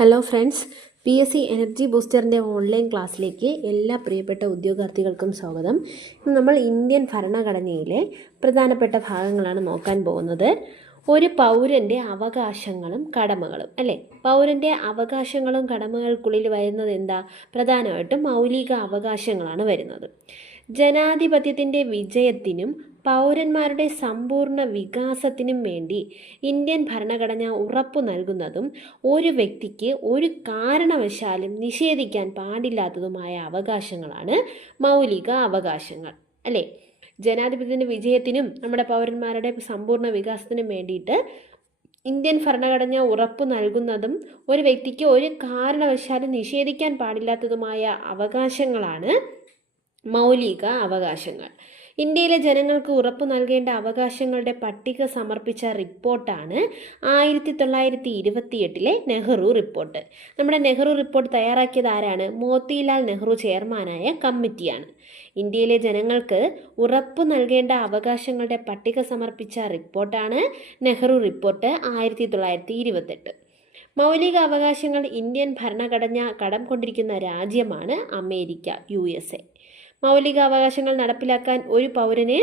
Hello friends, PSC energy ബൂസ്റ്ററിൻ്റെ online ക്ലാസ്സിലേക്ക് എല്ലാ പ്രിയപ്പെട്ട ഉദ്യോഗാർത്ഥികൾക്കും സ്വാഗതം. ഇന്ന് നമ്മൾ ഇന്ത്യൻ ഭരണഘടനയിലെ പ്രധാനപ്പെട്ട ഭാഗങ്ങളാണ് നോക്കാൻ പോകുന്നത്. ഒരു പൗരൻ്റെ അവകാശങ്ങളും കടമകളും അല്ലേ, പൗരൻ്റെ അവകാശങ്ങളും കടമകൾക്കുള്ളിൽ വരുന്നത് എന്താ? പ്രധാനമായിട്ടും മൗലിക അവകാശങ്ങളാണ് വരുന്നത്. ജനാധിപത്യത്തിൻ്റെ വിജയത്തിനും പൗരന്മാരുടെ സമ്പൂർണ്ണ വികാസത്തിനും വേണ്ടി ഇന്ത്യൻ ഭരണഘടന ഉറപ്പു നൽകുന്നതും ഒരു വ്യക്തിക്ക് ഒരു കാരണവശാലും നിഷേധിക്കാൻ പാടില്ലാത്തതുമായ അവകാശങ്ങളാണ് മൗലിക അവകാശങ്ങൾ അല്ലേ. ജനാധിപത്യത്തിൻ്റെ വിജയത്തിനും നമ്മുടെ പൗരന്മാരുടെ സമ്പൂർണ്ണ വികാസത്തിനും വേണ്ടിയിട്ട് ഇന്ത്യൻ ഭരണഘടന ഉറപ്പു നൽകുന്നതും ഒരു വ്യക്തിക്ക് ഒരു കാരണവശാലും നിഷേധിക്കാൻ പാടില്ലാത്തതുമായ അവകാശങ്ങളാണ് മൗലിക അവകാശങ്ങൾ. ഇന്ത്യയിലെ ജനങ്ങൾക്ക് ഉറപ്പു നൽകേണ്ട അവകാശങ്ങളുടെ പട്ടിക സമർപ്പിച്ച റിപ്പോർട്ടാണ് 1928 നെഹ്റു റിപ്പോർട്ട്. നമ്മുടെ നെഹ്റു റിപ്പോർട്ട് തയ്യാറാക്കിയത് ആരാണ്? മോത്തിലാൽ നെഹ്റു ചെയർമാനായ കമ്മിറ്റിയാണ്. ഇന്ത്യയിലെ ജനങ്ങൾക്ക് ഉറപ്പു നൽകേണ്ട അവകാശങ്ങളുടെ പട്ടിക സമർപ്പിച്ച റിപ്പോർട്ടാണ് നെഹ്റു റിപ്പോർട്ട് 1928. മൗലിക അവകാശങ്ങൾ ഇന്ത്യൻ ഭരണഘടന കടം കൊണ്ടിരിക്കുന്ന രാജ്യമാണ് അമേരിക്ക, USA. മൗലിക അവകാശങ്ങൾ നടപ്പിലാക്കാൻ ഒരു പൗരന്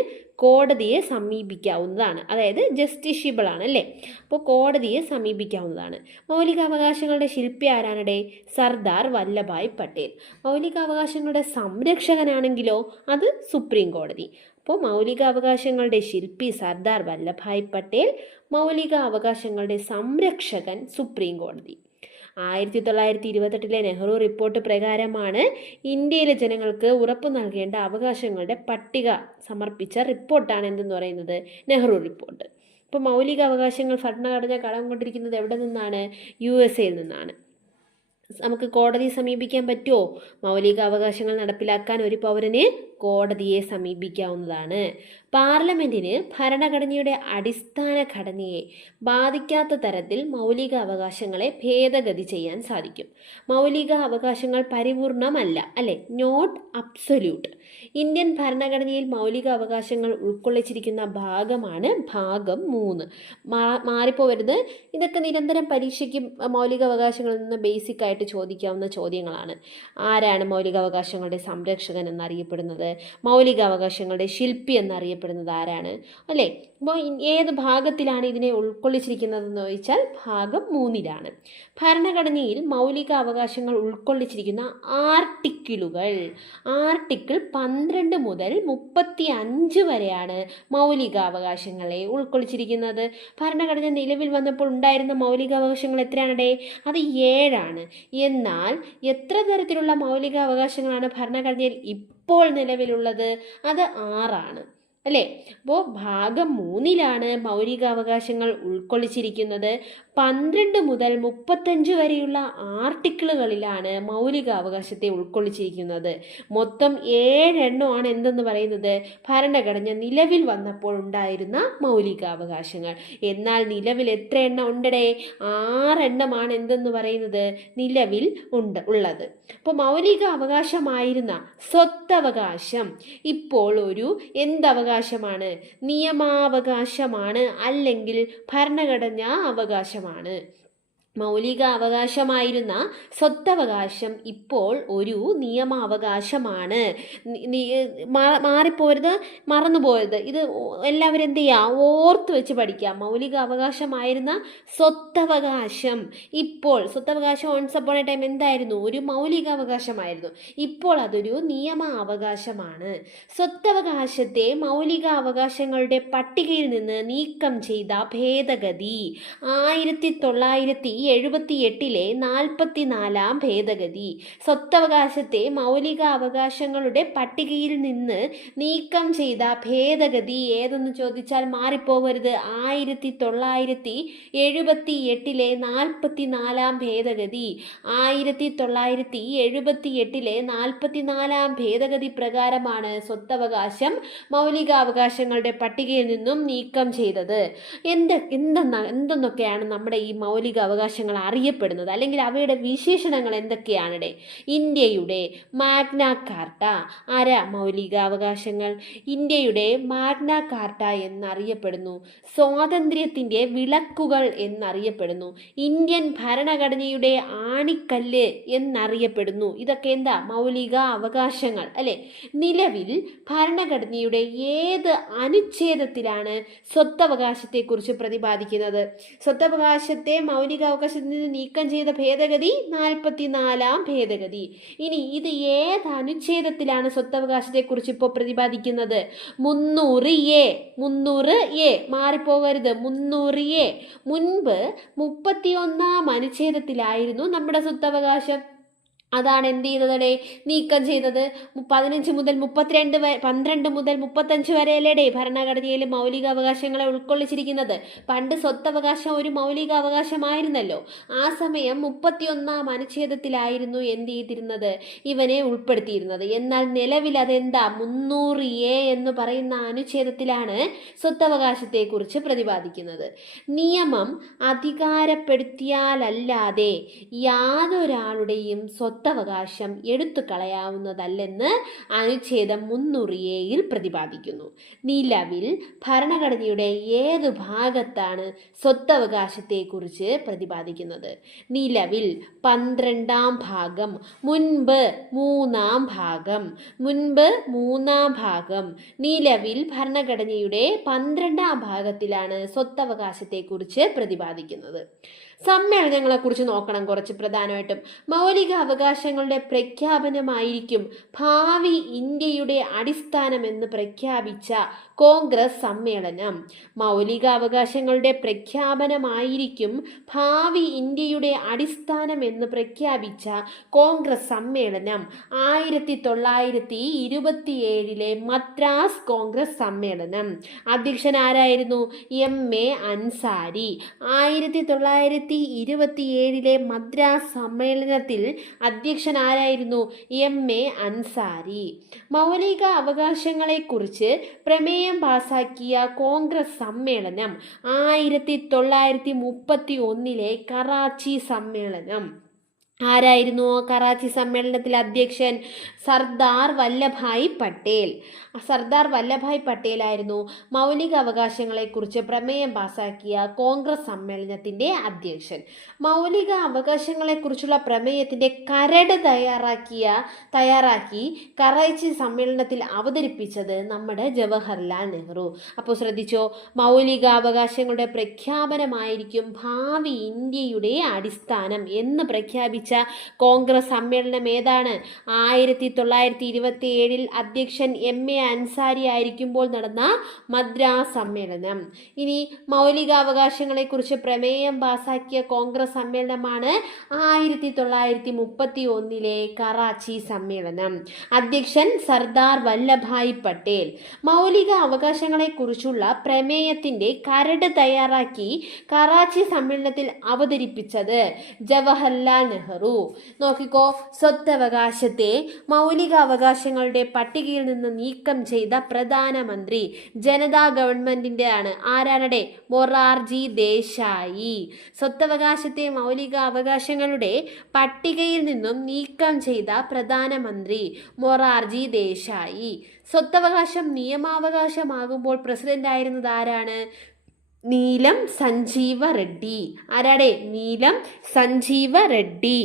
കോടതിയെ സമീപിക്കാവുന്നതാണ്, അതായത് ജസ്റ്റിഷ്യബിൾ ആണ് അല്ലേ. അപ്പോൾ കോടതിയെ സമീപിക്കാവുന്നതാണ്. മൗലിക അവകാശങ്ങളുടെ ശില്പി ആരാണടെ? സർദാർ വല്ലഭായ് പട്ടേൽ. മൗലിക അവകാശങ്ങളുടെ സംരക്ഷകനാണെങ്കിലോ അത് സുപ്രീം കോടതി. അപ്പോൾ മൗലിക അവകാശങ്ങളുടെ ശില്പി സർദാർ വല്ലഭായ് പട്ടേൽ, മൗലിക അവകാശങ്ങളുടെ സംരക്ഷകൻ സുപ്രീം കോടതി. 1928 നെഹ്റു റിപ്പോർട്ട് പ്രകാരമാണ് ഇന്ത്യയിലെ ജനങ്ങൾക്ക് ഉറപ്പു നൽകേണ്ട അവകാശങ്ങളുടെ പട്ടിക സമർപ്പിച്ച റിപ്പോർട്ടാണ് എന്തെന്ന് പറയുന്നത്? നെഹ്റു റിപ്പോർട്ട്. ഇപ്പോൾ മൗലിക അവകാശങ്ങൾ ഭരണഘടന കടം കൊണ്ടിരിക്കുന്നത് എവിടെ നിന്നാണ്? USA-യിൽ നിന്നാണ്. നമുക്ക് കോടതിയെ സമീപിക്കാൻ പറ്റുമോ? മൗലിക അവകാശങ്ങൾ നടപ്പിലാക്കാൻ ഒരു പൗരന് കോടതിയെ സമീപിക്കാവുന്നതാണ്. പാർലമെന്റിന് ഭരണഘടനയുടെ അടിസ്ഥാന ഘടനയെ ബാധിക്കാത്ത തരത്തിൽ മൗലിക അവകാശങ്ങളെ ഭേദഗതി ചെയ്യാൻ സാധിക്കും. മൗലിക അവകാശങ്ങൾ പരിപൂർണമല്ല അല്ലെ, നോട്ട് അബ്സൊല്യൂട്ട്. ഇന്ത്യൻ ഭരണഘടനയിൽ മൗലിക അവകാശങ്ങൾ ഉൾക്കൊള്ളിച്ചിരിക്കുന്ന ഭാഗമാണ് ഭാഗം 3. മാറിപ്പോവരുത്. ഇതൊക്കെ നിരന്തരം പരീക്ഷയ്ക്ക് മൗലിക അവകാശങ്ങളിൽ നിന്ന് ബേസിക് ആയിട്ട് ചോദിക്കാവുന്ന ചോദ്യങ്ങളാണ്. ആരാണ് മൗലിക അവകാശങ്ങളുടെ സംരക്ഷകൻ എന്നറിയപ്പെടുന്നത്? മൗലിക അവകാശങ്ങളുടെ ശില്പി എന്നറിയപ്പെടുന്നത് ആരാണ് അല്ലേ? അപ്പോൾ ഏത് ഭാഗത്തിലാണ് ഇതിനെ ഉൾക്കൊള്ളിച്ചിരിക്കുന്നതെന്ന് ചോദിച്ചാൽ ഭാഗം 3-ലാണ്. ഭരണഘടനയിൽ മൗലിക അവകാശങ്ങൾ ഉൾക്കൊള്ളിച്ചിരിക്കുന്ന ആർട്ടിക്കിളുകൾ, ആർട്ടിക്കിൾ 12 മുതൽ 35 വരെയാണ് മൗലിക അവകാശങ്ങളെ ഉൾക്കൊള്ളിച്ചിരിക്കുന്നത്. ഭരണഘടന നിലവിൽ വന്നപ്പോൾ ഉണ്ടായിരുന്ന മൗലിക അവകാശങ്ങൾ എത്രയാണേ? അത് 7ആണ്. എന്നാൽ എത്ര തരത്തിലുള്ള മൗലിക അവകാശങ്ങളാണ് ഭരണഘടനയിൽ ഇപ്പോൾ നിലവിലുള്ളത്? അത് 6ആണ് അല്ലേ. അപ്പോൾ ഭാഗം 3-ലാണ് മൗലിക അവകാശങ്ങൾ ഉൾക്കൊള്ളിച്ചിരിക്കുന്നത്. 12 മുതൽ 35 വരെയുള്ള ആർട്ടിക്കിളുകളിലാണ് മൗലിക അവകാശത്തെ ഉൾക്കൊള്ളിച്ചിരിക്കുന്നത്. മൊത്തം 7 എണ്ണമാണ് എന്തെന്ന് പറയുന്നത്? ഭരണഘടന നിലവിൽ വന്നപ്പോൾ ഉണ്ടായിരുന്ന മൗലിക അവകാശങ്ങൾ. എന്നാൽ നിലവിൽ എത്ര എണ്ണം ഉണ്ടടേ? 6 എണ്ണമാണ് എന്തെന്ന് പറയുന്നത്? നിലവിൽ ഉള്ളത്. അപ്പോൾ മൗലിക അവകാശമായിരുന്ന സ്വത്തവകാശം ഇപ്പോൾ ഒരു എന്തവകാശമാണ്? നിയമാവകാശമാണ്, അല്ലെങ്കിൽ ഭരണഘടനാ അവകാശമാണ്. മൗലിക അവകാശമായിരുന്ന സ്വത്തവകാശം ഇപ്പോൾ ഒരു നിയമാവകാശമാണ്. മാറിപ്പോരുത്, മറന്നുപോരുത്. ഇത് എല്ലാവരും എന്ത് ചെയ്യുക? ഓർത്ത് വെച്ച് പഠിക്കുക. മൗലിക അവകാശമായിരുന്ന സ്വത്തവകാശം ഇപ്പോൾ, സ്വത്തവകാശം ഓൺസ് അപ്പോൺ എ ടൈം എന്തായിരുന്നു? ഒരു മൗലിക അവകാശമായിരുന്നു. ഇപ്പോൾ അതൊരു നിയമ അവകാശമാണ്. സ്വത്തവകാശത്തെ മൗലിക അവകാശങ്ങളുടെ പട്ടികയിൽ നിന്ന് നീക്കം ചെയ്ത ഭേദഗതി 1978 44-ാം ഭേദഗതി. സ്വത്തവകാശത്തെ മൗലിക അവകാശങ്ങളുടെ പട്ടികയിൽ നിന്ന് നീക്കം ചെയ്ത ഭേദഗതി ഏതെന്ന് ചോദിച്ചാൽ മാറിപ്പോകരുത്. 1978 44-ാം ഭേദഗതി. 1978 44-ാം ഭേദഗതി പ്രകാരമാണ് സ്വത്തവകാശം മൗലികാവകാശങ്ങളുടെ പട്ടികയിൽ നിന്നും നീക്കം ചെയ്തത്. എന്തൊക്കെയാണ് നമ്മുടെ ഈ മൗലിക അവകാശ മൗലികാവകാശങ്ങൾ അറിയപ്പെടുന്നത്, അല്ലെങ്കിൽ അവയുടെ വിശേഷണങ്ങൾ എന്തൊക്കെയാണ്? ഇന്ത്യയുടെ മാഗ്ന കാർട്ട. ആരാ മൗലികാവകാശങ്ങൾ? ഇന്ത്യയുടെ മാഗ്ന കാർട്ട എന്നറിയപ്പെടുന്നു. സ്വാതന്ത്ര്യത്തിൻ്റെ വിളക്കുകൾ എന്നറിയപ്പെടുന്നു. ഇന്ത്യൻ ഭരണഘടനയുടെ ആണിക്കല്ല് എന്നറിയപ്പെടുന്നു. ഇതൊക്കെ എന്താ? മൗലിക അവകാശങ്ങൾ അല്ലേ? നിലവിൽ ഭരണഘടനയുടെ ഏത് അനുച്ഛേദത്തിലാണ് സ്വത്തവകാശത്തെക്കുറിച്ച് പ്രതിപാദിക്കുന്നത്? സ്വത്തവകാശത്തെ മൗലികാവകാശത്തിൽ നിന്ന് നീക്കം ചെയ്ത ഭേദഗതി 44-ാം ഭേദഗതി. ഇനി ഇത് ഏത് അനുച്ഛേദത്തിലാണ് സ്വത്തവകാശത്തെക്കുറിച്ച് ഇപ്പോൾ പ്രതിപാദിക്കുന്നത്? 300A. മാറിപ്പോകരുത്, 300A. മുൻപ് 31-ാം അനുച്ഛേദത്തിലായിരുന്നു നമ്മുടെ സ്വത്തവകാശം. അതാണ് എന്ത് ചെയ്തതേ? നീക്കം ചെയ്തത്. 15 മുതൽ 32 12 മുതൽ 35 വരെയല്ലേ ഭരണഘടനയിൽ മൗലിക അവകാശങ്ങളെ ഉൾക്കൊള്ളിച്ചിരിക്കുന്നത്. പണ്ട് സ്വത്തവകാശം ഒരു മൗലിക അവകാശമായിരുന്നല്ലോ. ആ സമയം 31-ാം അനുച്ഛേദത്തിലായിരുന്നു എന്ത് ചെയ്തിരുന്നത്? ഇവനെ ഉൾപ്പെടുത്തിയിരുന്നത്. എന്നാൽ നിലവിൽ അതെന്താ? 300A എന്ന് പറയുന്ന അനുച്ഛേദത്തിലാണ് സ്വത്തവകാശത്തെക്കുറിച്ച് പ്രതിപാദിക്കുന്നത്. നിയമം അധികാരപ്പെടുത്തിയാലല്ലാതെ യാതൊരാളുടെയും സ്വത്തവകാശം എടുത്തു കളയാവുന്നതല്ലെന്ന് അനുച്ഛേദം 300A പ്രതിപാദിക്കുന്നു. നിലവിൽ ഭരണഘടനയുടെ ഏതു ഭാഗത്താണ് സ്വത്തവകാശത്തെക്കുറിച്ച് പ്രതിപാദിക്കുന്നത്? നിലവിൽ 12-ാം ഭാഗം. മുൻപ് 3-ാം ഭാഗം. നിലവിൽ ഭരണഘടനയുടെ 12-ാം ഭാഗത്തിലാണ് സ്വത്തവകാശത്തെക്കുറിച്ച് പ്രതിപാദിക്കുന്നത്. സമ്മേളനങ്ങളെക്കുറിച്ച് നോക്കണം കുറച്ച് പ്രധാനമായിട്ടും. മൗലിക അവകാശങ്ങളുടെ പ്രഖ്യാപനമായിരിക്കും ഭാവി ഇന്ത്യയുടെ അടിസ്ഥാനമെന്ന് പ്രഖ്യാപിച്ച കോൺഗ്രസ് സമ്മേളനം. മൗലിക അവകാശങ്ങളുടെ പ്രഖ്യാപനമായിരിക്കും ഭാവി ഇന്ത്യയുടെ അടിസ്ഥാനമെന്ന് പ്രഖ്യാപിച്ച കോൺഗ്രസ് സമ്മേളനം 1927 മദ്രാസ് കോൺഗ്രസ് സമ്മേളനം. അധ്യക്ഷൻ ആരായിരുന്നു? M.A. അൻസാരി. 1927 മദ്രാസ് സമ്മേളനത്തിൽ അധ്യക്ഷൻ ആരായിരുന്നു? M.A. അൻസാരി. മൗലിക അവകാശങ്ങളെക്കുറിച്ച് പ്രമേയം പാസാക്കിയ കോൺഗ്രസ് സമ്മേളനം 1931 കറാച്ചി സമ്മേളനം. ആരായിരുന്നു കറാച്ചി സമ്മേളനത്തിൽ അധ്യക്ഷൻ? സർദാർ വല്ലഭായ് പട്ടേൽ. സർദാർ വല്ലഭായ് പട്ടേലായിരുന്നു മൗലിക അവകാശങ്ങളെക്കുറിച്ച് പ്രമേയം പാസാക്കിയ കോൺഗ്രസ് സമ്മേളനത്തിൻ്റെ അധ്യക്ഷൻ. മൗലിക അവകാശങ്ങളെക്കുറിച്ചുള്ള പ്രമേയത്തിൻ്റെ കരട് തയ്യാറാക്കി കറാച്ചി സമ്മേളനത്തിൽ അവതരിപ്പിച്ചത് നമ്മുടെ ജവഹർലാൽ നെഹ്റു. അപ്പോൾ ശ്രദ്ധിച്ചോ, മൗലികാവകാശങ്ങളുടെ പ്രഖ്യാപനമായിരിക്കും ഭാവി ഇന്ത്യയുടെ അടിസ്ഥാനം എന്ന് പ്രഖ്യാപിച്ച കോൺഗ്രസ് സമ്മേളനം ഏതാണ്? 1927 അധ്യക്ഷൻ M.A. അൻസാരി ആയിരിക്കുമ്പോൾ നടന്ന മദ്രാസ് സമ്മേളനം. ഇനി മൗലികാവകാശങ്ങളെക്കുറിച്ച് പ്രമേയം പാസാക്കിയ കോൺഗ്രസ് സമ്മേളനമാണ് 1931 കറാച്ചി സമ്മേളനം. അധ്യക്ഷൻ സർദാർ വല്ലഭായ് പട്ടേൽ. മൗലിക അവകാശങ്ങളെക്കുറിച്ചുള്ള പ്രമേയത്തിൻ്റെ കരട് തയ്യാറാക്കി കറാച്ചി സമ്മേളനത്തിൽ അവതരിപ്പിച്ചത് ജവഹർലാൽ നെഹ്റു. നോക്കിക്കോ, സ്വത്തവകാശത്തെ മൗലിക അവകാശങ്ങളുടെ പട്ടികയിൽ നിന്ന് നീക്കം ചെയ്ത പ്രധാനമന്ത്രി ജനതാ ഗവൺമെന്റിന്റെ ആണ്. ആരാണടെ? മൊറാർജി ദേശായി. സ്വത്തവകാശത്തെ മൗലിക അവകാശങ്ങളുടെ പട്ടികയിൽ നിന്നും നീക്കം ചെയ്ത പ്രധാനമന്ത്രി മൊറാർജി ദേശായി. സ്വത്തവകാശം നിയമാവകാശമാകുമ്പോൾ പ്രസിഡന്റ് ആയിരുന്നത് ആരാണ്? നീലം സഞ്ജീവ റെഡ്ഡി. ആരാടെ? നീലം സഞ്ജീവ റെഡ്ഡി.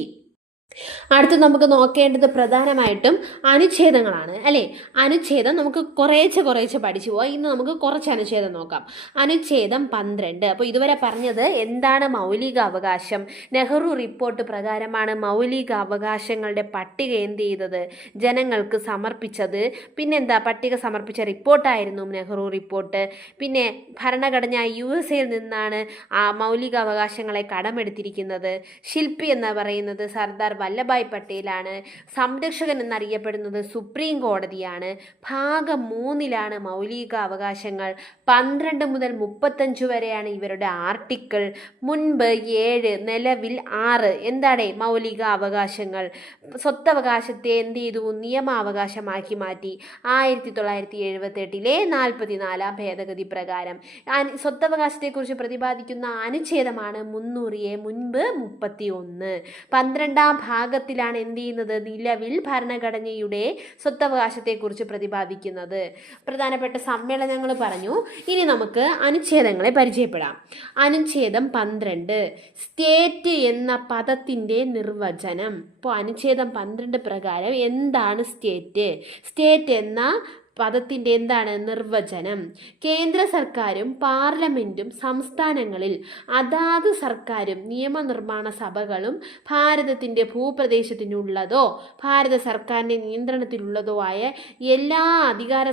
അടുത്ത് നമുക്ക് നോക്കേണ്ടത് പ്രധാനമായിട്ടും അനുച്ഛേദങ്ങളാണ് അല്ലേ. അനുച്ഛേദം നമുക്ക് കുറേശ്ശെ പഠിച്ചു പോവാം. ഇന്ന് നമുക്ക് കുറച്ച് അനുച്ഛേദം നോക്കാം. അനുച്ഛേദം 12. അപ്പോൾ ഇതുവരെ പറഞ്ഞത് എന്താണ് മൗലിക അവകാശം? നെഹ്റു റിപ്പോർട്ട് പ്രകാരമാണ് മൗലിക അവകാശങ്ങളുടെ പട്ടിക എന്ത് ചെയ്തത്? ജനങ്ങൾക്ക് സമർപ്പിച്ചത്. പിന്നെന്താ? പട്ടിക സമർപ്പിച്ച റിപ്പോർട്ടായിരുന്നു നെഹ്റു റിപ്പോർട്ട്. പിന്നെ ഭരണഘടന USA നിന്നാണ് ആ മൗലിക അവകാശങ്ങളെ കടമെടുത്തിരിക്കുന്നത്. ശില്പി എന്ന് പറയുന്നത് സർദാർ വല്ലഭായ് പട്ടേലാണ്. സംരക്ഷകൻ എന്നറിയപ്പെടുന്നത് സുപ്രീം കോടതിയാണ്. ഭാഗം 3ലാണ് മൗലികാവകാശങ്ങൾ. 12 മുതൽ 35 വരെയാണ് ഇവരുടെ ആർട്ടിക്കിൾ. മുൻപ് 7, നിലവിൽ 6. എന്താണ് മൗലിക അവകാശങ്ങൾ? സ്വത്തവകാശത്തെ എന്ത് ചെയ്തു? നിയമാവകാശമാക്കി മാറ്റി 1978 44ാം ഭേദഗതി പ്രകാരം. സ്വത്തവകാശത്തെക്കുറിച്ച് പ്രതിപാദിക്കുന്ന അനുച്ഛേദമാണ് 300A, മുൻപ് 31. 12ാം ഭാഗത്തിലാണ് എന്ത് ചെയ്യുന്നത്? നിലവിൽ ഭരണഘടനയുടെ സ്വത്തവകാശത്തെക്കുറിച്ച് പ്രതിപാദിക്കുന്നത്. പ്രധാനപ്പെട്ട സമ്മേളനങ്ങൾ പറഞ്ഞു. ഇനി നമുക്ക് അനുച്ഛേദങ്ങളെ പരിചയപ്പെടാം. അനുച്ഛേദം 12, സ്റ്റേറ്റ് എന്ന പദത്തിൻ്റെ നിർവചനം. ഇപ്പോൾ അനുച്ഛേദം 12 പ്രകാരം എന്താണ് സ്റ്റേറ്റ്? സ്റ്റേറ്റ് എന്ന പദത്തിൻ്റെ എന്താണ് നിർവചനം? കേന്ദ്ര സർക്കാരും പാർലമെൻറ്റും സംസ്ഥാനങ്ങളിൽ അതാത് സർക്കാരും നിയമനിർമ്മാണ സഭകളും ഭാരതത്തിൻ്റെ ഭൂപ്രദേശത്തിനുള്ളതോ ഭാരത സർക്കാരിൻ്റെ നിയന്ത്രണത്തിലുള്ളതോ ആയ എല്ലാ അധികാര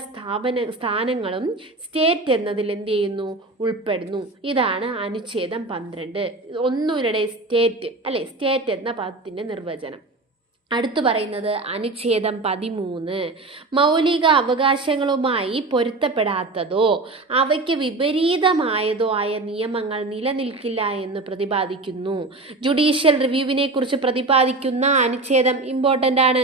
സ്ഥാനങ്ങളും സ്റ്റേറ്റ് എന്നതിൽ എന്ത് ചെയ്യുന്നു? ഉൾപ്പെടുന്നു. ഇതാണ് അനുച്ഛേദം 12. ഒന്നുരുടെ സ്റ്റേറ്റ് അല്ലെ, സ്റ്റേറ്റ് എന്ന പദത്തിൻ്റെ നിർവചനം. അടുത്തു പറയുന്നത് അനുച്ഛേദം 13, മൗലിക അവകാശങ്ങളുമായി പൊരുത്തപ്പെടാത്തതോ അവയ്ക്ക് വിപരീതമായതോ ആയ നിയമങ്ങൾ നിലനിൽക്കില്ല എന്ന് പ്രതിപാദിക്കുന്നു. ജുഡീഷ്യൽ റിവ്യൂവിനെ കുറിച്ച് പ്രതിപാദിക്കുന്ന അനുച്ഛേദം ഇമ്പോർട്ടൻ്റ് ആണ്.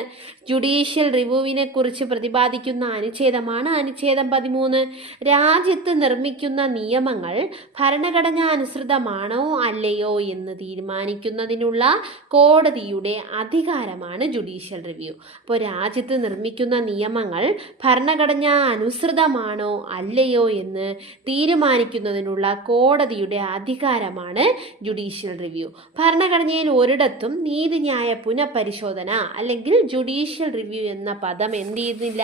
ജുഡീഷ്യൽ റിവ്യൂവിനെ കുറിച്ച് പ്രതിപാദിക്കുന്ന അനുച്ഛേദമാണ് അനുച്ഛേദം 13. രാജ്യത്ത് നിർമ്മിക്കുന്ന നിയമങ്ങൾ ഭരണഘടനാനുസൃതമാണോ അല്ലയോ എന്ന് തീരുമാനിക്കുന്നതിനുള്ള കോടതിയുടെ അധികാരമാണ് ജുഡീഷ്യൽ റിവ്യൂ. അപ്പോൾ രാജ്യത്ത് നിർമ്മിക്കുന്ന നിയമങ്ങൾ ഭരണഘടനാ അനുസൃതമാണോ അല്ലയോ എന്ന് തീരുമാനിക്കുന്നതിനുള്ള കോടതിയുടെ അധികാരമാണ് ജുഡീഷ്യൽ റിവ്യൂ. ഭരണഘടനയിൽ ഒരിടത്തും നീതിന്യായ പുനഃപരിശോധന അല്ലെങ്കിൽ ജുഡീഷ്യൽ റിവ്യൂ എന്ന പദം എന്ത് ചെയ്യുന്നില്ല?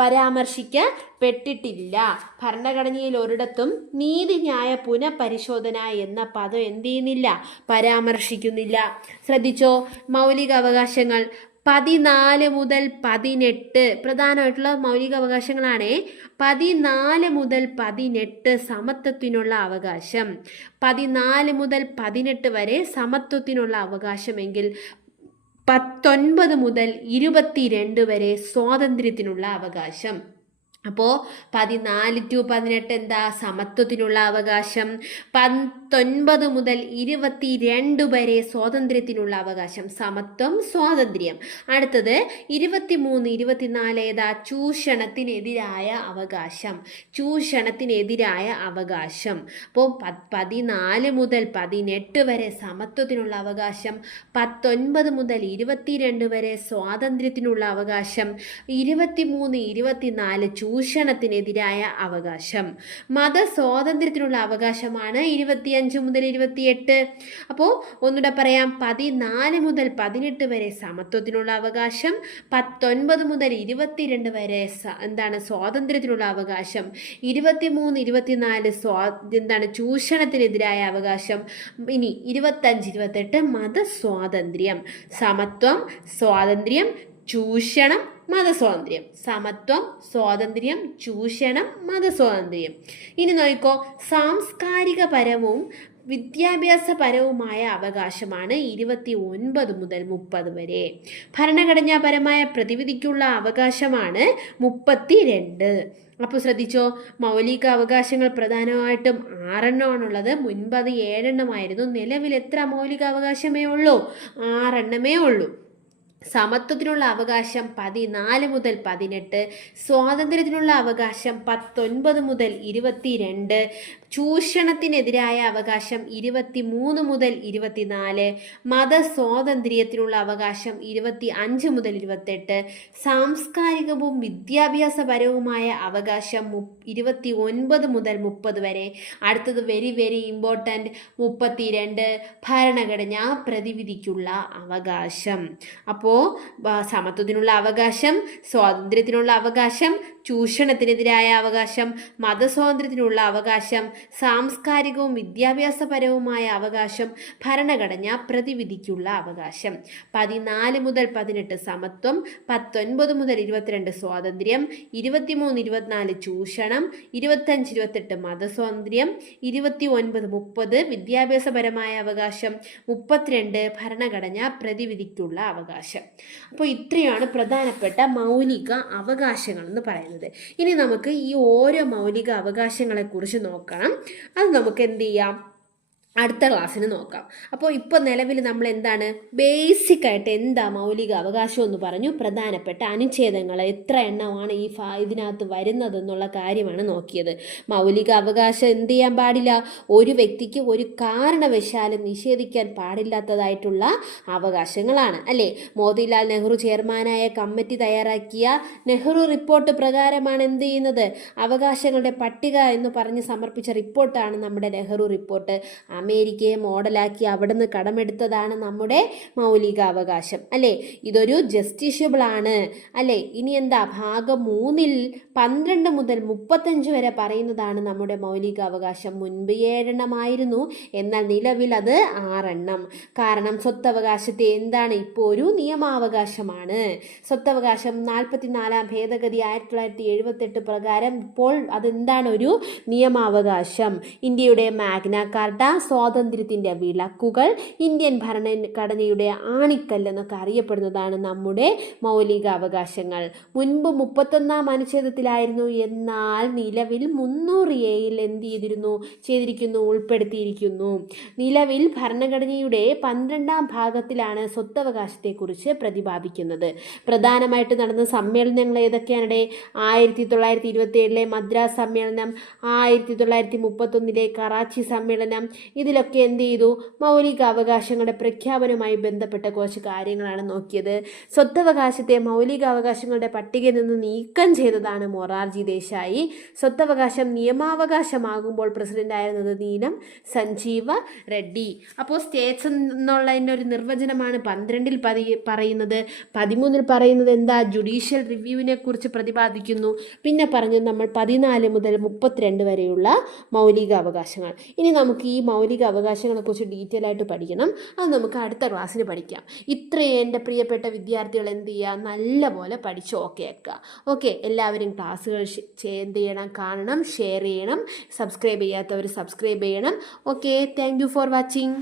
പരാമർശിക്കപ്പെട്ടിട്ടില്ല. ഭരണഘടനയിൽ ഒരിടത്തും നീതിന്യായ പുനഃപരിശോധന എന്ന പദം എന്ത് ചെയ്യുന്നില്ല? പരാമർശിക്കുന്നില്ല. ശ്രദ്ധിച്ചോ, മൗലിക അവകാശങ്ങൾ 14 മുതൽ 18 പ്രധാനമായിട്ടുള്ള മൗലിക അവകാശങ്ങളാണ്. 14 മുതൽ 18 സമത്വത്തിനുള്ള അവകാശം. 14 മുതൽ 18 വരെ സമത്വത്തിനുള്ള അവകാശമെങ്കിൽ 19 മുതൽ 22 വരെ സ്വാതന്ത്ര്യത്തിനുള്ള അവകാശം. അപ്പോൾ 14 to 18 എന്താ? സമത്വത്തിനുള്ള അവകാശം. 19 മുതൽ 22 വരെ സ്വാതന്ത്ര്യത്തിനുള്ള അവകാശം. സമത്വം, സ്വാതന്ത്ര്യം. അടുത്തത് 23, 24 ഏതാ? ചൂഷണത്തിനെതിരായ അവകാശം. ചൂഷണത്തിനെതിരായ അവകാശം. അപ്പോൾ 14 മുതൽ 18 വരെ സമത്വത്തിനുള്ള അവകാശം, 19 മുതൽ 22 വരെ സ്വാതന്ത്ര്യത്തിനുള്ള അവകാശം, 23, 24 ചൂഷണത്തിനെതിരായ അവകാശം. മതസ്വാതന്ത്ര്യത്തിനുള്ള അവകാശമാണ് 25 മുതൽ 28. അപ്പോൾ ഒന്നുകൂടെ പറയാം, 14 മുതൽ 18 വരെ സമത്വത്തിനുള്ള അവകാശം, 19 മുതൽ 22 വരെ എന്താണ്? സ്വാതന്ത്ര്യത്തിനുള്ള അവകാശം, 23, 24 എന്താണ്? ചൂഷണത്തിനെതിരായ അവകാശം. ഇനി 25, 28 മതസ്വാതന്ത്ര്യം. സമത്വം, സ്വാതന്ത്ര്യം, ചൂഷണം, മതസ്വാതന്ത്ര്യം. സമത്വം, സ്വാതന്ത്ര്യം, ചൂഷണം, മതസ്വാതന്ത്ര്യം. ഇനി നോക്കിക്കോ, സാംസ്കാരികപരവും വിദ്യാഭ്യാസപരവുമായ അവകാശമാണ് 29 മുതൽ 30 വരെ. ഭരണഘടനാപരമായ പ്രതിവിധിക്കുള്ള അവകാശമാണ് 32. അപ്പോൾ ശ്രദ്ധിച്ചോ, മൗലിക അവകാശങ്ങൾ പ്രധാനമായിട്ടും 6 എണ്ണമാണുള്ളത്. മുൻപ് അത് 7 എണ്ണമായിരുന്നു. നിലവിൽ എത്ര മൗലിക അവകാശമേ ഉള്ളൂ? 6 എണ്ണമേ ഉള്ളൂ. സമത്വത്തിനുള്ള അവകാശം 14 മുതൽ 18, സ്വാതന്ത്ര്യത്തിനുള്ള അവകാശം 19 മുതൽ 22, ചൂഷണത്തിനെതിരായ അവകാശം 23 മുതൽ 24, മതസ്വാതന്ത്ര്യത്തിനുള്ള അവകാശം 25 മുതൽ 28, സാംസ്കാരികവും വിദ്യാഭ്യാസപരവുമായ അവകാശം 29 മുതൽ 30 വരെ. അടുത്തത് വെരി വെരി ഇമ്പോർട്ടൻറ്റ്, 32 ഭരണഘടനാ പ്രതിവിധിക്കുള്ള അവകാശം. അപ്പോൾ സമത്വത്തിനുള്ള അവകാശം, സ്വാതന്ത്ര്യത്തിനുള്ള അവകാശം, ചൂഷണത്തിനെതിരായ അവകാശം, മതസ്വാതന്ത്ര്യത്തിനുള്ള അവകാശം, സാംസ്കാരികവും വിദ്യാഭ്യാസപരവുമായ അവകാശം, ഭരണഘടന പ്രതിവിധിക്കുള്ള അവകാശം. 14 മുതൽ 18 സമത്വം, 19 മുതൽ 22 സ്വാതന്ത്ര്യം, 23-24 ചൂഷണം, 25-28 മതസ്വാതന്ത്ര്യം, 29-30 വിദ്യാഭ്യാസപരമായ അവകാശം, 32 ഭരണഘടന പ്രതിവിധിക്കുള്ള അവകാശം. അപ്പോൾ ഇത്രയാണ് പ്രധാനപ്പെട്ട മൗലിക അവകാശങ്ങൾ എന്ന് പറയുന്നത്. ഇനി നമുക്ക് ഈ ഓരോ മൗലിക അവകാശങ്ങളെക്കുറിച്ച് നോക്കണം. അത് നമുക്ക് എന്ത് ചെയ്യാം, അടുത്ത ക്ലാസ്സിന് നോക്കാം. അപ്പോൾ ഇപ്പോൾ നിലവിൽ നമ്മൾ എന്താണ് ബേസിക്കായിട്ട് എന്താ മൗലിക അവകാശം എന്ന് പറഞ്ഞു. പ്രധാനപ്പെട്ട അനുച്ഛേദങ്ങൾ എത്ര എണ്ണമാണ് ഇതിനകത്ത് വരുന്നതെന്നുള്ള കാര്യമാണ് നോക്കിയത്. മൗലിക അവകാശം എന്ത് ചെയ്യാൻ പാടില്ല, ഒരു വ്യക്തിക്ക് ഒരു കാരണവശാലും നിഷേധിക്കാൻ പാടില്ലാത്തതായിട്ടുള്ള അവകാശങ്ങളാണ് അല്ലേ. മോത്തിലാൽ നെഹ്റു ചെയർമാനായ കമ്മിറ്റി തയ്യാറാക്കിയ നെഹ്റു റിപ്പോർട്ട് പ്രകാരമാണ് എന്ത് ചെയ്യുന്നത്, അവകാശങ്ങളുടെ പട്ടിക എന്ന് പറഞ്ഞ് സമർപ്പിച്ച റിപ്പോർട്ടാണ് നമ്മുടെ നെഹ്റു റിപ്പോർട്ട്. അമേരിക്കയെ മോഡലാക്കി അവിടെ നിന്ന് കടമെടുത്തതാണ് നമ്മുടെ മൗലിക അവകാശം അല്ലേ. ഇതൊരു ജസ്റ്റിഷ്യബിൾ ആണ് അല്ലേ. ഇനി എന്താ, ഭാഗം 3-ൽ 12 മുതൽ 35 വരെ പറയുന്നതാണ് നമ്മുടെ മൗലിക അവകാശം. മുൻപ് 7 എണ്ണമായിരുന്നു, എന്നാൽ നിലവിൽ അത് 6 എണ്ണം. കാരണം സ്വത്തവകാശത്തെ എന്താണ്, ഇപ്പോൾ ഒരു നിയമാവകാശമാണ്. സ്വത്തവകാശം 44-ാം ഭേദഗതി 1978 പ്രകാരം ഇപ്പോൾ അതെന്താണ്, ഒരു നിയമാവകാശം. ഇന്ത്യയുടെ മാഗ്ന കാർട്ട, സ്വാതന്ത്ര്യത്തിൻ്റെ വിളക്കുകൾ, ഇന്ത്യൻ ഭരണഘടനയുടെ ആണിക്കല്ലെന്നൊക്കെ അറിയപ്പെടുന്നതാണ് നമ്മുടെ മൗലിക അവകാശങ്ങൾ. മുൻപ് 31-ാം അനുച്ഛേദത്തിലായിരുന്നു, എന്നാൽ നിലവിൽ 300A-യിൽ എന്ത് ചെയ്തിരിക്കുന്നു, ഉൾപ്പെടുത്തിയിരിക്കുന്നു. നിലവിൽ ഭരണഘടനയുടെ 12-ാം ഭാഗത്തിലാണ് സ്വത്തവകാശത്തെക്കുറിച്ച് പ്രതിപാദിക്കുന്നത്. പ്രധാനമായിട്ട് നടന്ന സമ്മേളനങ്ങൾ ഏതൊക്കെയാണ്? 1927-ലെ മദ്രാസ് സമ്മേളനം, 1931-ലെ കറാച്ചി സമ്മേളനം. ഇതിലൊക്കെ എന്ത് ചെയ്തു, മൗലിക അവകാശങ്ങളുടെ പ്രഖ്യാപനവുമായി ബന്ധപ്പെട്ട കുറച്ച് കാര്യങ്ങളാണ് നോക്കിയത്. സ്വത്തവകാശത്തെ മൗലിക അവകാശങ്ങളുടെ പട്ടികയിൽ നിന്ന് നീക്കം ചെയ്തതാണ് മൊറാർജി ദേശായി. സ്വത്തവകാശം നിയമാവകാശമാകുമ്പോൾ പ്രസിഡന്റ് ആയിരുന്നത് നീലം സഞ്ജീവ റെഡ്ഡി. അപ്പോൾ സ്റ്റേറ്റ്സ് എന്നുള്ളതിൻ്റെ ഒരു നിർവചനമാണ് 12-ൽ പറയുന്നത്. 13-ൽ പറയുന്നത് എന്താ, ജുഡീഷ്യൽ റിവ്യൂവിനെ കുറിച്ച് പ്രതിപാദിക്കുന്നു. പിന്നെ പറഞ്ഞത് നമ്മൾ 14 മുതൽ 32 വരെയുള്ള മൗലിക അവകാശങ്ങൾ. ഇനി നമുക്ക് ഈ മൗലിക അവകാശങ്ങളെക്കുറിച്ച് ഡീറ്റെയിൽ ആയിട്ട് പഠിക്കണം. അത് നമുക്ക് അടുത്ത ക്ലാസ്സിന് പഠിക്കാം. ഇത്രയും എൻ്റെ പ്രിയപ്പെട്ട വിദ്യാർത്ഥികൾ എന്ത് ചെയ്യുക, നല്ലപോലെ പഠിച്ച് ഓക്കെ ആക്കുക. ഓക്കെ, എല്ലാവരും ക്ലാസ്സുകൾ എന്ത് ചെയ്യണം, കാണണം, ഷെയർ ചെയ്യണം. സബ്സ്ക്രൈബ് ചെയ്യാത്തവർ സബ്സ്ക്രൈബ് ചെയ്യണം. Okay, thank you for watching.